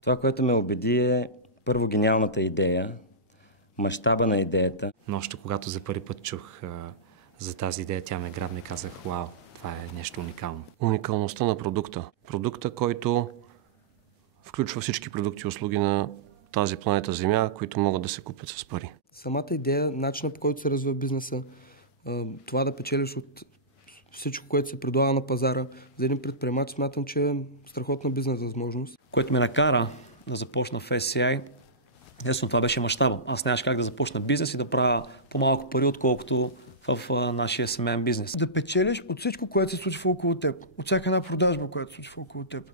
Това, което ме убеди е първо гениалната идея, мащаба на идеята. Но още когато за първи път чух за тази идея, тя ме грабна и казах, вау, това е нещо уникално. Уникалността на продукта. Продукта, който включва всички продукти и услуги на тази планета Земя, които могат да се купят с пари. Самата идея, начинът по който се развива бизнеса, това да печелиш от всичко, което се предлага на пазара, за един предприемач смятам, че е страхотна бизнес възможност. Което ме накара да започна в SCI. Естествено, това беше мащаба. Аз нямаше как да започна бизнес и да правя по-малко пари, отколкото в нашия семейен бизнес. Да печелиш от всичко, което се случва около теб. От всяка една продажба, която се случва около теб.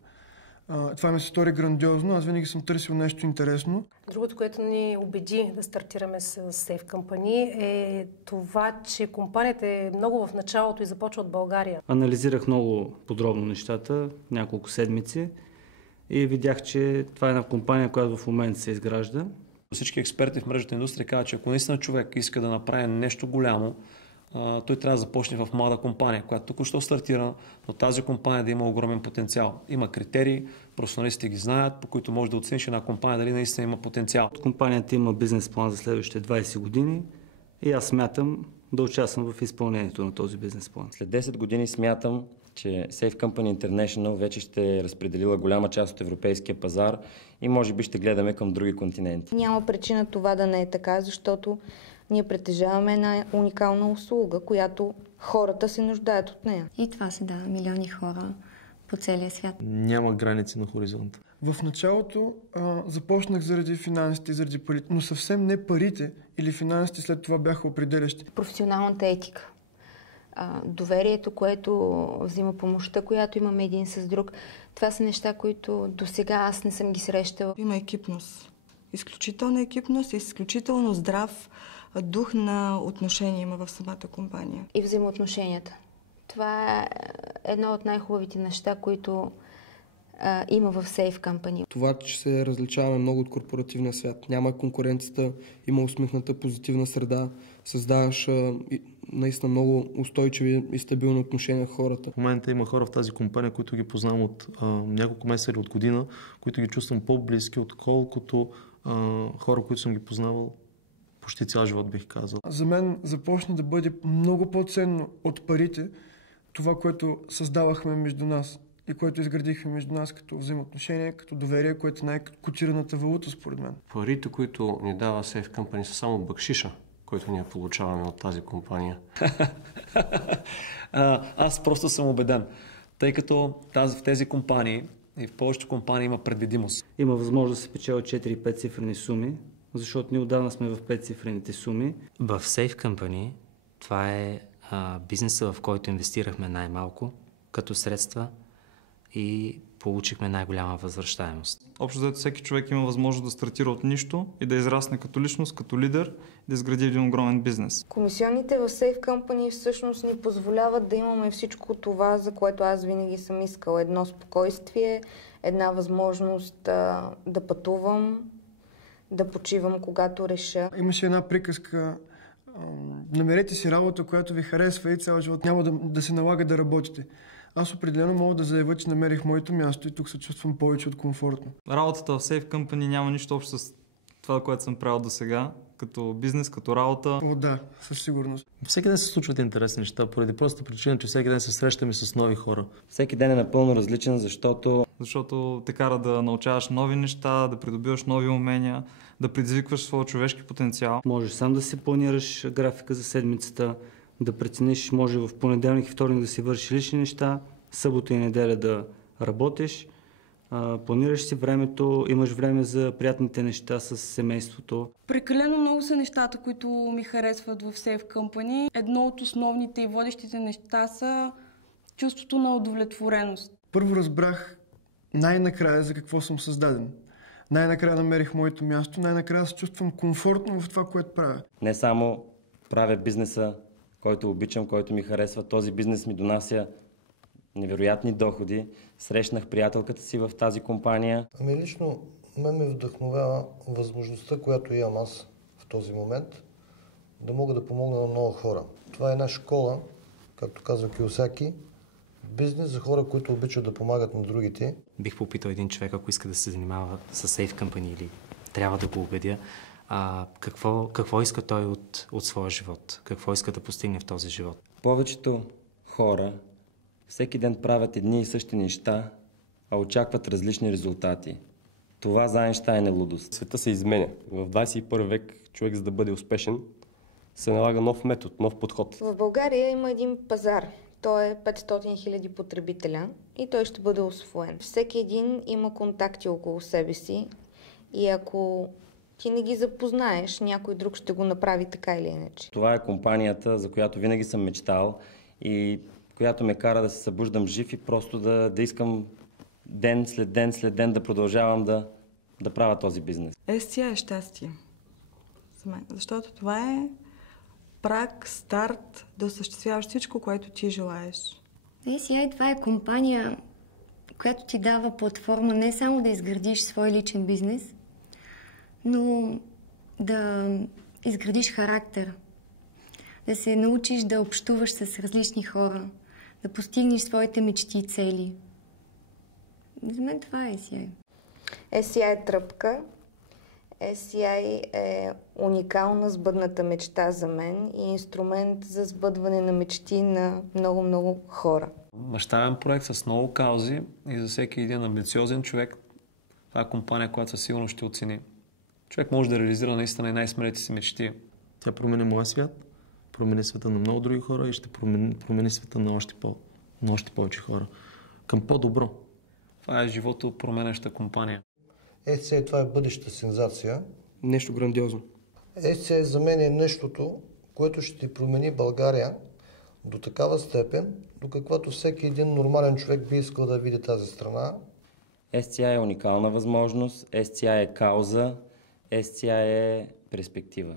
Това ми се стори грандиозно. Аз винаги съм търсил нещо интересно. Другото, което ни убеди да стартираме с Safe Company е това, че компанията е много в началото и започва от България. Анализирах много подробно нещата, няколко седмици и видях, че това е една компания, която в момента се изгражда. Всички експерти в мрежната индустрия казват, че ако наистина човек иска да направи нещо голямо, той трябва да започне в млада компания, която току-що стартира, но тази компания да има огромен потенциал. Има критерии, професионалистите ги знаят, по които може да оцениш една компания дали наистина има потенциал. Компанията има бизнес план за следващите 20 години и аз смятам да участвам в изпълнението на този бизнес план. След 10 години смятам, че Safe Company International вече ще е разпределила голяма част от европейския пазар и може би ще гледаме към други континенти. Няма причина това да не е така, защото ние притежаваме една уникална услуга, която хората се нуждаят от нея. И това са, милиони хора по целия свят. Няма граници на хоризонта. В началото започнах заради финансите и заради парите, но съвсем не парите или финансите след това бяха определящи. Професионалната етика, доверието, което взима помощта, която имаме един с друг, това са неща, които досега аз не съм ги срещала. Има екипност. Изключителна екипност, изключително здрав дух на отношение има в самата компания. И взаимоотношенията. Това е едно от най-хубавите неща, които има в Safe Company. Това, че се различаваме много от корпоративния свят. Няма конкуренцията, има усмихната позитивна среда, създаваш наистина много устойчиви и стабилни отношения в хората. В момента има хора в тази компания, които ги познавам от няколко месеца или от година, които ги чувствам по-близки, отколкото хора, които съм ги познавал почти цял живот, бих казал. За мен започна да бъде много по-ценно от парите това, което създавахме между нас и което изградихме между нас като взаимоотношение, като доверие, което е най-котираната валута според мен. Парите, които ни дава Safe Company, са само бакшиша, който ние получаваме от тази компания. Аз просто съм убеден, тъй като в тези компании и в повечето компании има предвидимост. Има възможност да се печелят 4-5 цифрени суми, защото ние отдавна сме в 5 цифрените суми. В Safe Company това е бизнеса, в който инвестирахме най-малко като средства и получихме най-голяма възвръщаемост. Общо взето всеки човек има възможност да стартира от нищо и да израсне като личност, като лидер, да изгради един огромен бизнес. Комисионите в Safe Company всъщност ни позволяват да имаме всичко това, за което аз винаги съм искала. Едно спокойствие, една възможност да пътувам, да почивам, когато реша. Имаше една приказка: намерете си работа, която ви харесва и цял живот няма да се налага да работите. Аз определено мога да заявя, че намерих моето място и тук се чувствам повече от комфортно. Работата в Safe Company няма нищо общо с това, което съм правил до сега, като бизнес, като работа. О, да, със сигурност. Всеки ден се случват интересни неща, поради простата причина, че всеки ден се срещаме с нови хора. Всеки ден е напълно различен, защото те кара да научаваш нови неща, да придобиваш нови умения, да предизвикваш своя човешки потенциал. Можеш сам да си планираш графика за седмицата, да прецениш, може в понеделник и вторник да си вършиш лични неща, събота и неделя да работиш, планираш си времето, имаш време за приятните неща с семейството. Прекалено много са нещата, които ми харесват в Safe Company. Едно от основните и водещите неща са чувството на удовлетвореност. Първо разбрах най-накрая за какво съм създаден. Най-накрая намерих моето място, най-накрая се чувствам комфортно в това, което правя. Не само правя бизнеса, който обичам, който ми харесва, този бизнес ми донася невероятни доходи. Срещнах приятелката си в тази компания. Ами лично мен ме вдъхновява възможността, която имам аз в този момент, да мога да помогна на много хора. Това е една школа, както казва Кийосаки, бизнес за хора, които обичат да помагат на другите. бих попитал един човек, ако иска да се занимава с Safe Company или трябва да го убедя, какво иска той от своя живот? Какво иска да постигне в този живот? Повечето хора всеки ден правят едни и същи неща, а очакват различни резултати. Това за Айнщайн е лудост. Света се изменя. В 21 век човек, за да бъде успешен, се налага нов метод, нов подход. В България има един пазар. Той е 500 000 потребителя и той ще бъде усвоен. Всеки един има контакти около себе си и ако ти не ги запознаеш, някой друг ще го направи така или иначе. Това е компанията, за която винаги съм мечтал и която ме кара да се събуждам жив и просто да искам ден след ден да продължавам да правя този бизнес. STI е щастие за мен, защото това е праг, старт да осъществяваш всичко, което ти желаеш. STI това е компания, която ти дава платформа не само да изградиш свой личен бизнес, но да изградиш характер, да се научиш да общуваш с различни хора, да постигнеш своите мечти и цели. За мен това е SCI. SCI е тръпка. SCI е уникална сбъдната мечта за мен и инструмент за сбъдване на мечти на много хора. Мащабен проект с много каузи и за всеки един амбициозен човек. Това е компания, която със сигурност ще оцени. Човек може да реализира наистина и най-смелите си мечти. Тя промени моя свят, промени света на много други хора и ще промени света на още повече хора. Към по-добро. Това е живото променяща компания. SCI това е бъдеща сензация. Нещо грандиозно. SCI за мен е нещото, което ще промени България до такава степен, до каквато всеки един нормален човек би искал да види тази страна. SCI е уникална възможност, SCI е кауза, SCI е перспектива.